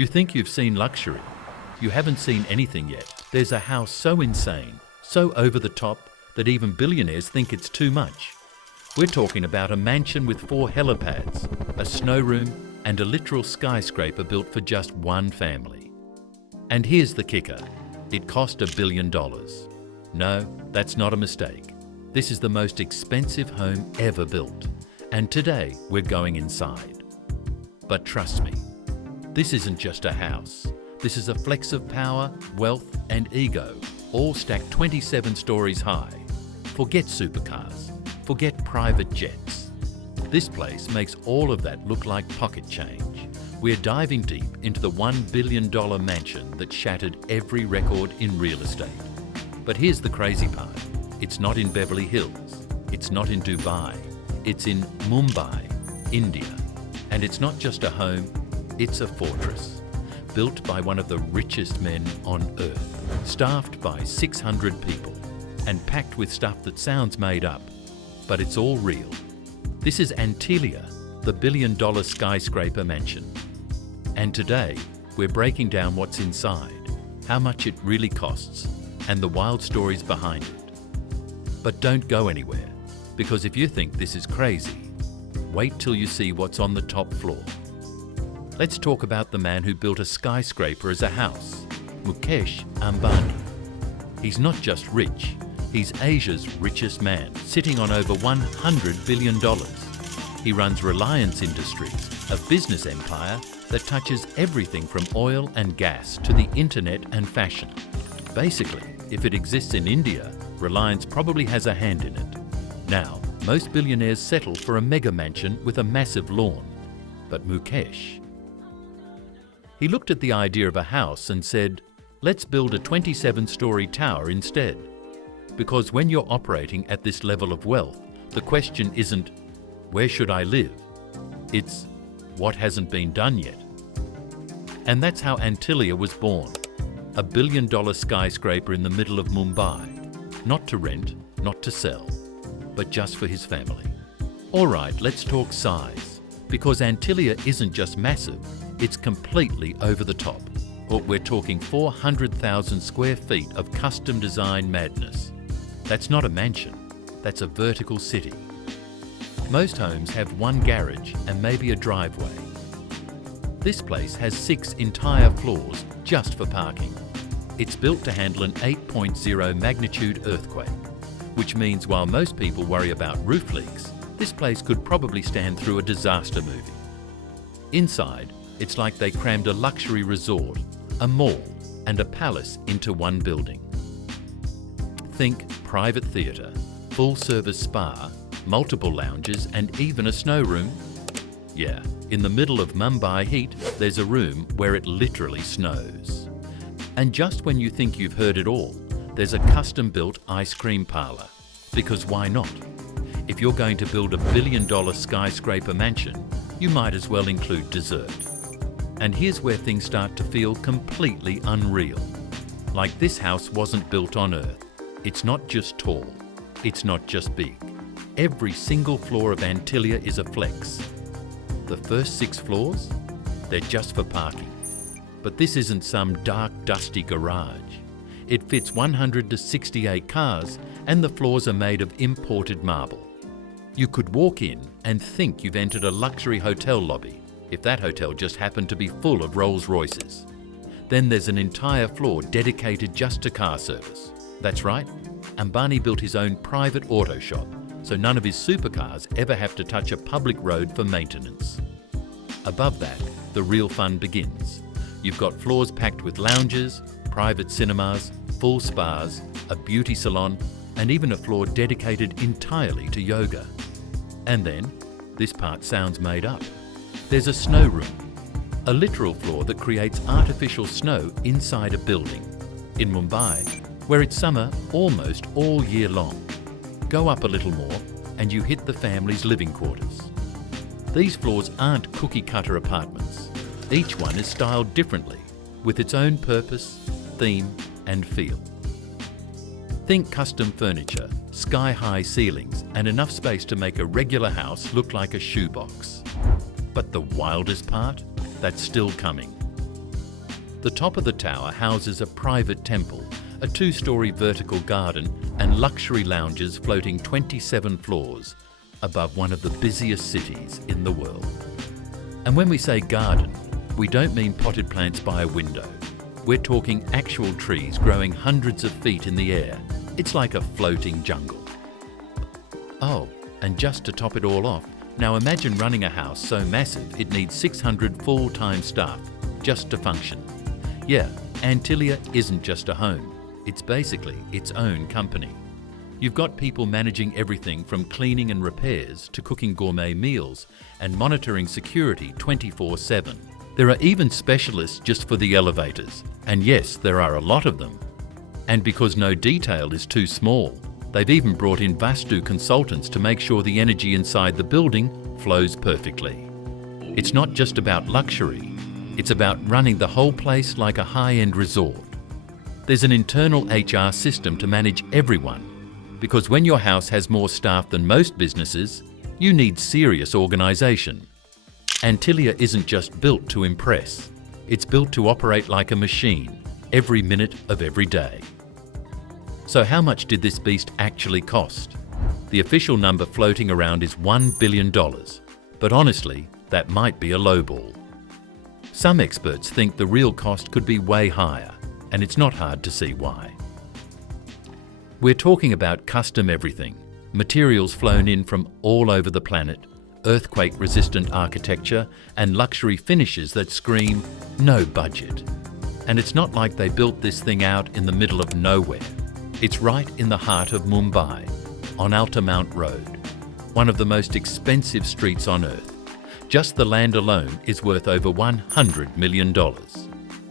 You think you've seen luxury. You haven't seen anything yet. There's a house so insane, so over the top, that even billionaires think it's too much. We're talking about a mansion with 4 helipads, a snow room, and a literal skyscraper built for just one family. And here's the kicker. It cost $1 billion. No, that's not a mistake. This is the most expensive home ever built. And today, we're going inside. But trust me, this isn't just a house. This is a flex of power, wealth, and ego, all stacked 27 stories high. Forget supercars. Forget private jets. This place makes all of that look like pocket change. We're diving deep into the $1 billion mansion that shattered every record in real estate. But here's the crazy part. It's not in Beverly Hills. It's not in Dubai. It's in Mumbai, India. And it's not just a home, it's a fortress. Built by one of the richest men on earth. Staffed by 600 people. And packed with stuff that sounds made up. But it's all real. This is Antilia, the $1 billion skyscraper mansion. And today, we're breaking down what's inside, how much it really costs, and the wild stories behind it. But don't go anywhere, because if you think this is crazy, wait till you see what's on the top floor. Let's talk about the man who built a skyscraper as a house, Mukesh Ambani. He's not just rich, he's Asia's richest man, sitting on over $100 billion. He runs Reliance Industries, a business empire that touches everything from oil and gas to the internet and fashion. Basically, if it exists in India, Reliance probably has a hand in it. Now, most billionaires settle for a mega mansion with a massive lawn. But Mukesh, he looked at the idea of a house and said, let's build a 27-story tower instead. Because when you're operating at this level of wealth, the question isn't, where should I live? It's, what hasn't been done yet? And that's how Antilia was born. A $1 billion skyscraper in the middle of Mumbai. Not to rent, not to sell, but just for his family. All right, let's talk size. Because Antilia isn't just massive, it's completely over the top. We're talking 400,000 square feet of custom design madness. That's not a mansion, that's a vertical city. Most homes have one garage and maybe a driveway. This place has 6 entire floors just for parking. It's built to handle an 8.0 magnitude earthquake, which means while most people worry about roof leaks, this place could probably stand through a disaster movie. Inside, it's like they crammed a luxury resort, a mall, and a palace into one building. Think private theatre, full-service spa, multiple lounges, and even a snow room. Yeah, in the middle of Mumbai heat, there's a room where it literally snows. And just when you think you've heard it all, there's a custom-built ice cream parlour. Because why not? If you're going to build a $1 billion skyscraper mansion, you might as well include dessert. And here's where things start to feel completely unreal. Like this house wasn't built on Earth. It's not just tall. It's not just big. Every single floor of Antilia is a flex. The first 6 floors? They're just for parking. But this isn't some dark, dusty garage. It fits 100 to 68 cars, and the floors are made of imported marble. You could walk in and think you've entered a luxury hotel lobby, if that hotel just happened to be full of Rolls Royces. Then there's an entire floor dedicated just to car service. That's right, Ambani built his own private auto shop, so none of his supercars ever have to touch a public road for maintenance. Above that, the real fun begins. You've got floors packed with lounges, private cinemas, full spas, a beauty salon, and even a floor dedicated entirely to yoga. And then, this part sounds made up. There's a snow room, a literal floor that creates artificial snow inside a building. In Mumbai, where it's summer almost all year long. Go up a little more and you hit the family's living quarters. These floors aren't cookie-cutter apartments. Each one is styled differently, with its own purpose, theme, and feel. Think custom furniture, sky-high ceilings, and enough space to make a regular house look like a shoebox. But the wildest part? That's still coming. The top of the tower houses a private temple, a 2-story vertical garden, and luxury lounges floating 27 floors above one of the busiest cities in the world. And when we say garden, we don't mean potted plants by a window. We're talking actual trees growing hundreds of feet in the air. It's like a floating jungle. Oh, and just to top it all off, now imagine running a house so massive it needs 600 full-time staff just to function. Yeah, Antilia isn't just a home. It's basically its own company. You've got people managing everything from cleaning and repairs to cooking gourmet meals and monitoring security 24/7. There are even specialists just for the elevators. And yes, there are a lot of them. And because no detail is too small, they've even brought in Vastu consultants to make sure the energy inside the building flows perfectly. It's not just about luxury, it's about running the whole place like a high-end resort. There's an internal HR system to manage everyone, because when your house has more staff than most businesses, you need serious organisation. Antilia isn't just built to impress, it's built to operate like a machine, every minute of every day. So how much did this beast actually cost? The official number floating around is $1 billion, but honestly, that might be a lowball. Some experts think the real cost could be way higher, and it's not hard to see why. We're talking about custom everything, materials flown in from all over the planet, earthquake-resistant architecture, and luxury finishes that scream, no budget. And it's not like they built this thing out in the middle of nowhere. It's right in the heart of Mumbai, on Altamount Road, one of the most expensive streets on earth. Just the land alone is worth over $100 million.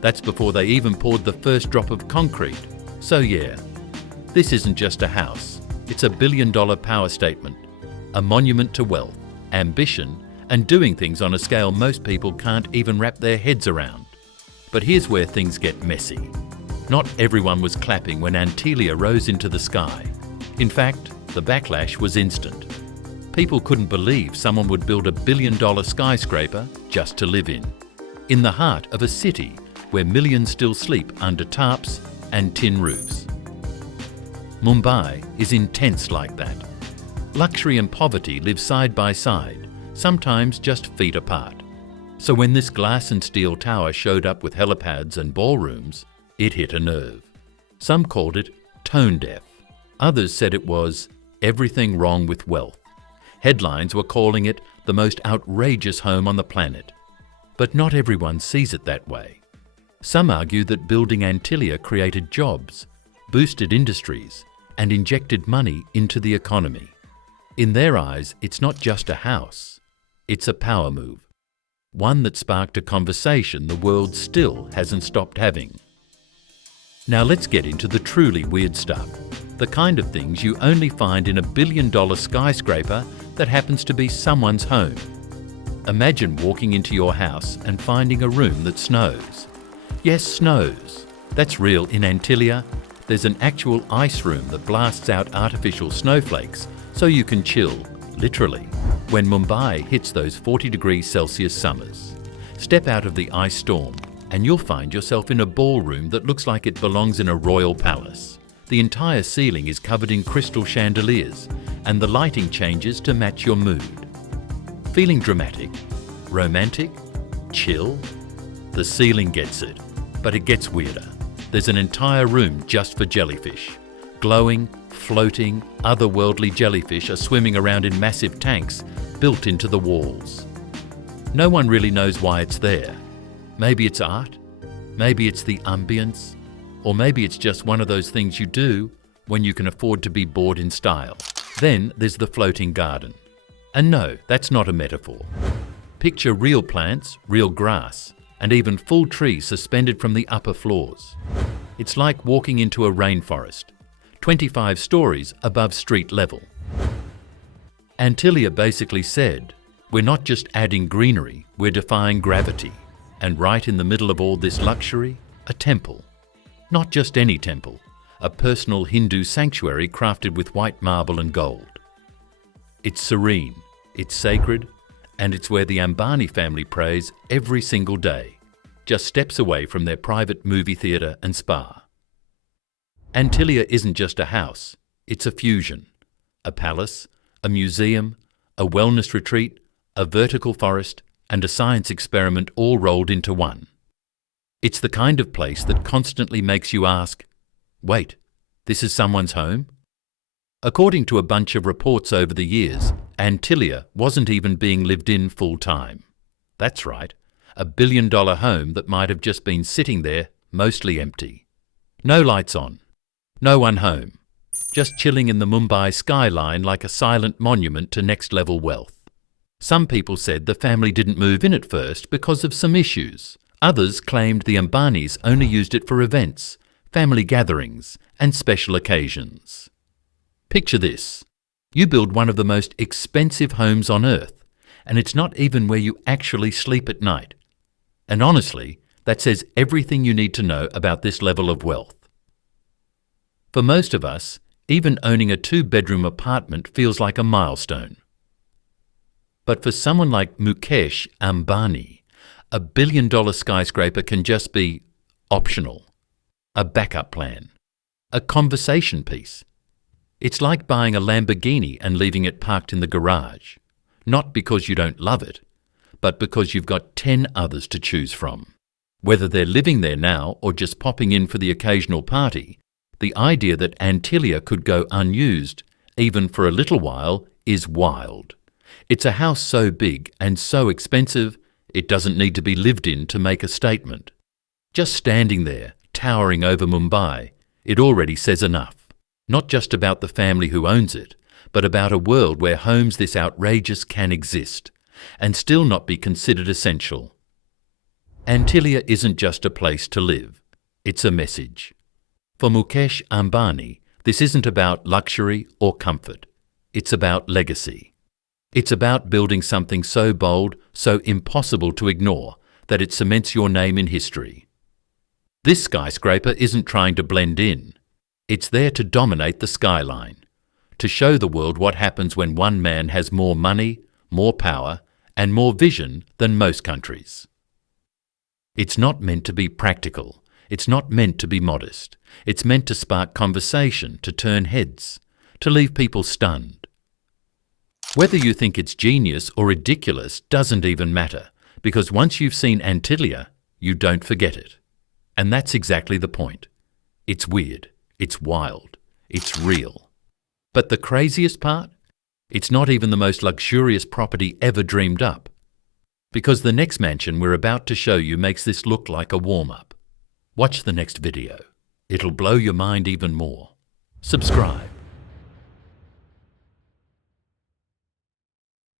That's before they even poured the first drop of concrete. So yeah, this isn't just a house, it's a billion-dollar power statement, a monument to wealth, ambition, and doing things on a scale most people can't even wrap their heads around. But here's where things get messy. Not everyone was clapping when Antilia rose into the sky. In fact, the backlash was instant. People couldn't believe someone would build a billion-dollar skyscraper just to live in the heart of a city where millions still sleep under tarps and tin roofs. Mumbai is intense like that. Luxury and poverty live side by side, sometimes just feet apart. So when this glass and steel tower showed up with helipads and ballrooms, it hit a nerve. Some called it tone deaf. Others said it was everything wrong with wealth. Headlines were calling it the most outrageous home on the planet. But not everyone sees it that way. Some argue that building Antilia created jobs, boosted industries, and injected money into the economy. In their eyes, it's not just a house, it's a power move. One that sparked a conversation the world still hasn't stopped having. Now let's get into the truly weird stuff, the kind of things you only find in a billion-dollar skyscraper that happens to be someone's home. Imagine walking into your house and finding a room that snows. Yes, snows. That's real in Antilia. There's an actual ice room that blasts out artificial snowflakes so you can chill, literally, when Mumbai hits those 40°C summers. Step out of the ice storm and you'll find yourself in a ballroom that looks like it belongs in a royal palace. The entire ceiling is covered in crystal chandeliers and the lighting changes to match your mood. Feeling dramatic? Romantic? Chill? The ceiling gets it, but it gets weirder. There's an entire room just for jellyfish. Glowing, floating, otherworldly jellyfish are swimming around in massive tanks built into the walls. No one really knows why it's there. Maybe it's art, maybe it's the ambience, or maybe it's just one of those things you do when you can afford to be bored in style. Then there's the floating garden. And no, that's not a metaphor. Picture real plants, real grass, and even full trees suspended from the upper floors. It's like walking into a rainforest, 25 stories above street level. Antilia basically said, we're not just adding greenery, we're defying gravity. And right in the middle of all this luxury, a temple. Not just any temple, a personal Hindu sanctuary crafted with white marble and gold. It's serene, it's sacred, and it's where the Ambani family prays every single day. just steps away from their private movie theatre and spa. Antilia isn't just a house, it's a fusion. A palace, a museum, a wellness retreat, a vertical forest, and a science experiment all rolled into one. It's the kind of place that constantly makes you ask, wait, this is someone's home? According to a bunch of reports over the years, Antilia wasn't even being lived in full time. That's right, a billion-dollar home that might have just been sitting there, mostly empty. No lights on, no one home, just chilling in the Mumbai skyline like a silent monument to next-level wealth. Some people said the family didn't move in at first because of some issues. Others claimed the Ambanis only used it for events, family gatherings, and special occasions. Picture this. You build one of the most expensive homes on earth, and it's not even where you actually sleep at night. And honestly, that says everything you need to know about this level of wealth. For most of us, even owning a 2-bedroom apartment feels like a milestone. But for someone like Mukesh Ambani, a billion-dollar skyscraper can just be optional, a backup plan, a conversation piece. It's like buying a Lamborghini and leaving it parked in the garage, not because you don't love it, but because you've got 10 others to choose from. Whether they're living there now or just popping in for the occasional party, the idea that Antilia could go unused, even for a little while, is wild. It's a house so big and so expensive, it doesn't need to be lived in to make a statement. Just standing there, towering over Mumbai, it already says enough. Not just about the family who owns it, but about a world where homes this outrageous can exist, and still not be considered essential. Antilia isn't just a place to live, it's a message. For Mukesh Ambani, this isn't about luxury or comfort. It's about legacy. It's about building something so bold, so impossible to ignore, that it cements your name in history. This skyscraper isn't trying to blend in. It's there to dominate the skyline, to show the world what happens when one man has more money, more power, and more vision than most countries. It's not meant to be practical. It's not meant to be modest. It's meant to spark conversation, to turn heads, to leave people stunned. Whether you think it's genius or ridiculous doesn't even matter, because once you've seen Antilia, you don't forget it. And that's exactly the point. It's weird, it's wild, it's real. But the craziest part? It's not even the most luxurious property ever dreamed up. Because the next mansion we're about to show you makes this look like a warm-up. Watch the next video. It'll blow your mind even more. Subscribe.